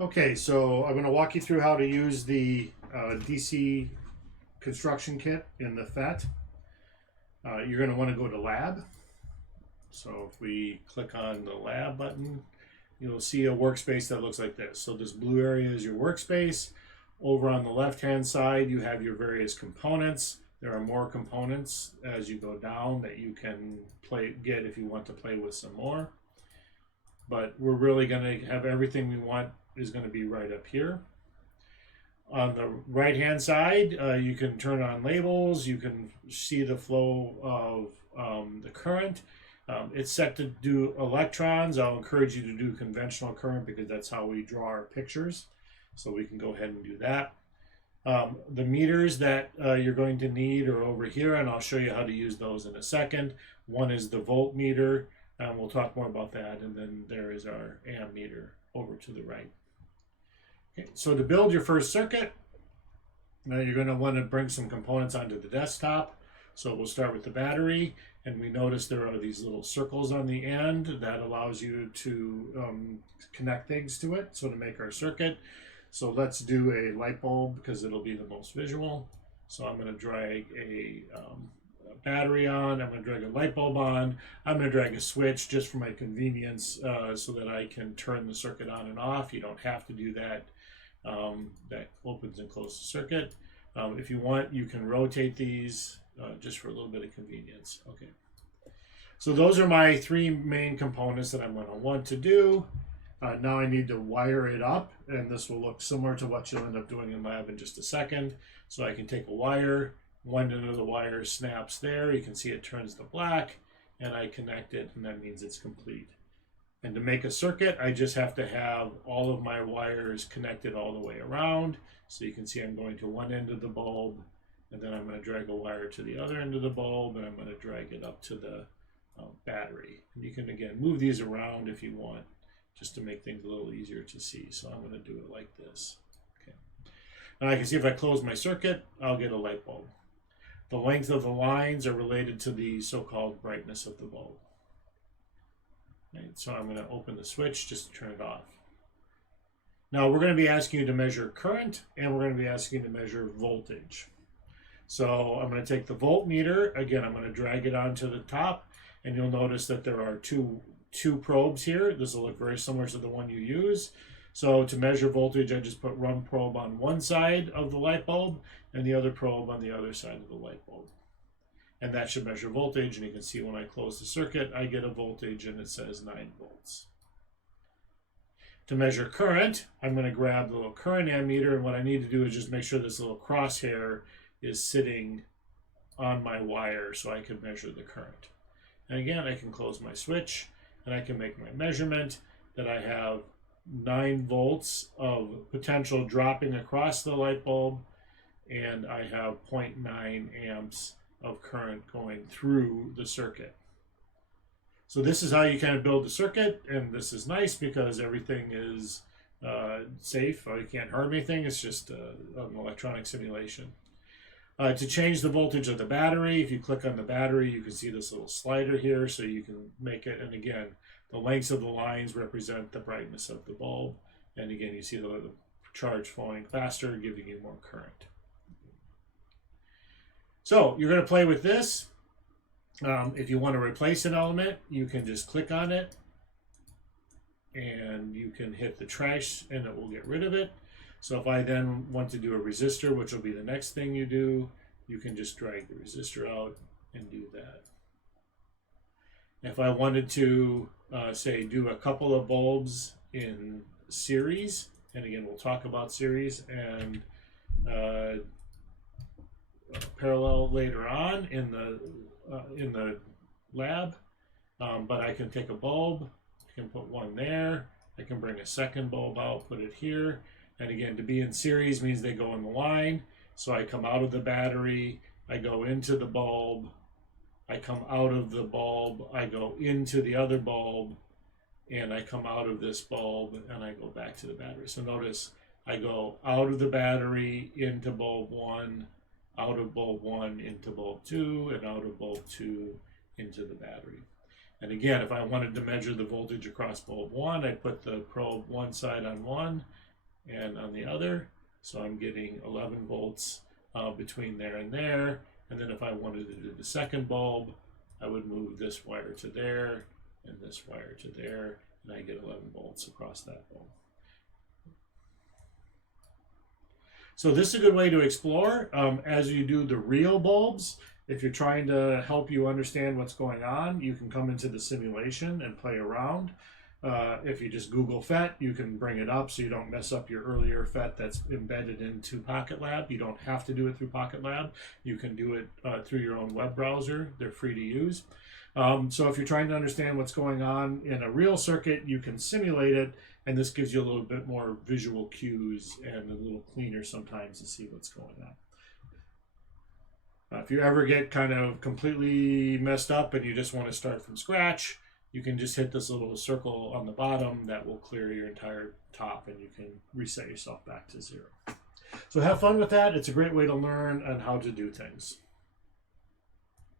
Okay, so I'm going to walk you through how to use the DC construction kit in the PhET. You're going to want to go to Lab. So if we click on the Lab button, you'll see a workspace that looks like this. So this blue area is your workspace. Over on the left-hand side, you have your various components. There are more components as you go down that you can get if you want to play with some more. But we're really going to have everything we want is going to be right up here. On the right hand side, you can turn on labels. You can see the flow of the current. It's set to do electrons. I'll encourage you to do conventional current because that's how we draw our pictures. So we can go ahead and do that. The meters that you're going to need are over here, and I'll show you how to use those in a second. One is the voltmeter. We'll talk more about that, and then there is our ammeter over to the right. Okay, so to build your first circuit, you're going to want to bring some components onto the desktop. So we'll start with the battery, and we notice there are these little circles on the end that allows you to connect things to it, so to make our circuit. So let's do a light bulb because it'll be the most visual. So I'm going to drag a battery on, I'm going to drag a light bulb on, I'm going to drag a switch just for my convenience so that I can turn the circuit on and off. You don't have to do that. That opens and closes the circuit. If you want, you can rotate these just for a little bit of convenience. Okay. So those are my three main components that I'm going to want to do. Now I need to wire it up, and this will look similar to what you'll end up doing in lab in just a second. So I can take a wire, one end of the wire snaps there, you can see it turns to black, and I connect it, and that means it's complete. And to make a circuit, I just have to have all of my wires connected all the way around. So you can see I'm going to one end of the bulb, and then I'm going to drag a wire to the other end of the bulb, and I'm going to drag it up to the battery. And you can, again, move these around if you want, just to make things a little easier to see. So I'm going to do it like this. Okay. Now I can see if I close my circuit, I'll get a light bulb. The length of the lines are related to the so-called brightness of the bulb. Right, so I'm going to open the switch just to turn it off. Now we're going to be asking you to measure current, and we're going to be asking you to measure voltage. So I'm going to take the voltmeter. Again, I'm going to drag it onto the top, and you'll notice that there are two probes here. This will look very similar to the one you use. So to measure voltage, I just put one probe on one side of the light bulb and the other probe on the other side of the light bulb. And that should measure voltage, and you can see when I close the circuit, I get a voltage and it says 9 volts. To measure current, I'm going to grab the little current ammeter, and what I need to do is just make sure this little crosshair is sitting on my wire so I can measure the current. And again, I can close my switch, and I can make my measurement that I have 9 volts of potential dropping across the light bulb, and I have 0.9 amps of current going through the circuit. So this is how you kind of build the circuit, and this is nice because everything is safe. You can't harm anything. It's just an electronic simulation. To change the voltage of the battery, if you click on the battery, you can see this little slider here, so you can make it. And again, the lengths of the lines represent the brightness of the bulb. And again, you see the charge flowing faster, giving you more current. So you're going to play with this. If you want to replace an element, you can just click on it, and you can hit the trash, and it will get rid of it. So if I then want to do a resistor, which will be the next thing you do, you can just drag the resistor out and do that. If I wanted to, say, do a couple of bulbs in series, and again, we'll talk about series and parallel later on in the lab, but I can take a bulb, I can put one there, I can bring a second bulb out, put it here. And again, to be in series means they go in the line. So I come out of the battery, I go into the bulb, I come out of the bulb, I go into the other bulb, and I come out of this bulb, and I go back to the battery. So notice I go out of the battery into bulb 1, out of bulb 1 into bulb 2, and out of bulb 2 into the battery. And again, if I wanted to measure the voltage across bulb 1, I'd put the probe one side on 1, and on the other. So I'm getting 11 volts between there and there. And then if I wanted to do the second bulb, I would move this wire to there and this wire to there, and I get 11 volts across that bulb. So this is a good way to explore as you do the real bulbs. If you're trying to help you understand what's going on, you can come into the simulation and play around. If you just Google PhET, you can bring it up so you don't mess up your earlier PhET that's embedded into Pocket Lab. You don't have to do it through Pocket Lab. You can do it through your own web browser. They're free to use. So if you're trying to understand what's going on in a real circuit, you can simulate it, and this gives you a little bit more visual cues and a little cleaner sometimes to see what's going on. If you ever get kind of completely messed up and you just want to start from scratch, you can just hit this little circle on the bottom that will clear your entire top, and you can reset yourself back to 0. So have fun with that. It's a great way to learn on how to do things.